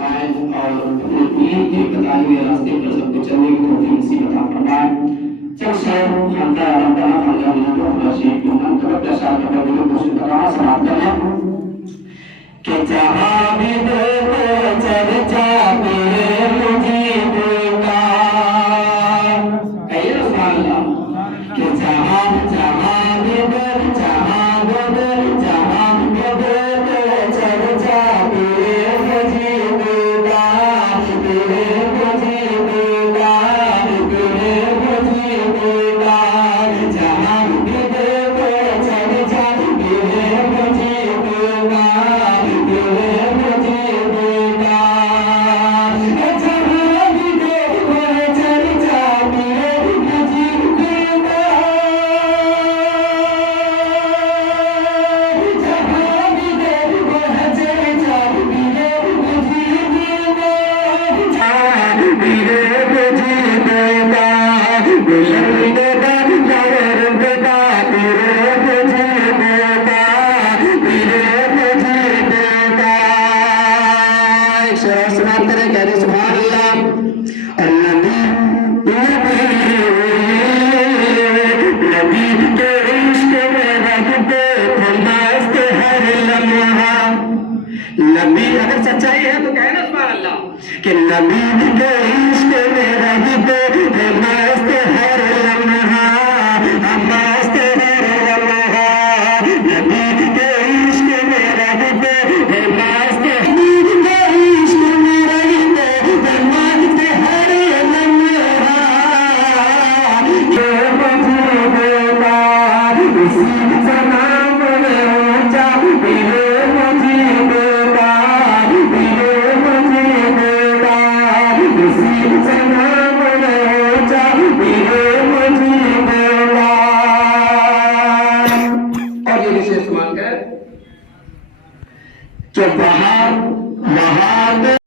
फरमाए और अपने पीर के बताए हुए रास्ते पर सबको चलने की तौफीक नसीब अता फरमाए। चल शहर हल्का रब्बाना फरजा बिना रशीद बिना कब दशा कब बिना कुछ तरह समाप्त करना के जहां भी देखो चर्चा मेरे मुजीब का कहिए सुभान अल्लाह के जहां जहां भी देखो जहां भी देखो जहां भी देखो चर्चा मेरे मुजीब का मेरे मुजीब का मेरे मुजीब का जहां भी देखो चर्चा मेरे मुजीब का नबी अगर सच्चाई है तो कहना सुभान अल्लाह कि नबी के इश्क में रहते हैं मस्त हर लम्हा मस्त हर लम्हा नबी के इश्क में रहते हैं मस्त नबी के इश्क में रहते हैं मस्त हर लम्हा ये मजबूता इसी सलाम में ऊंचा मेरे तो वहां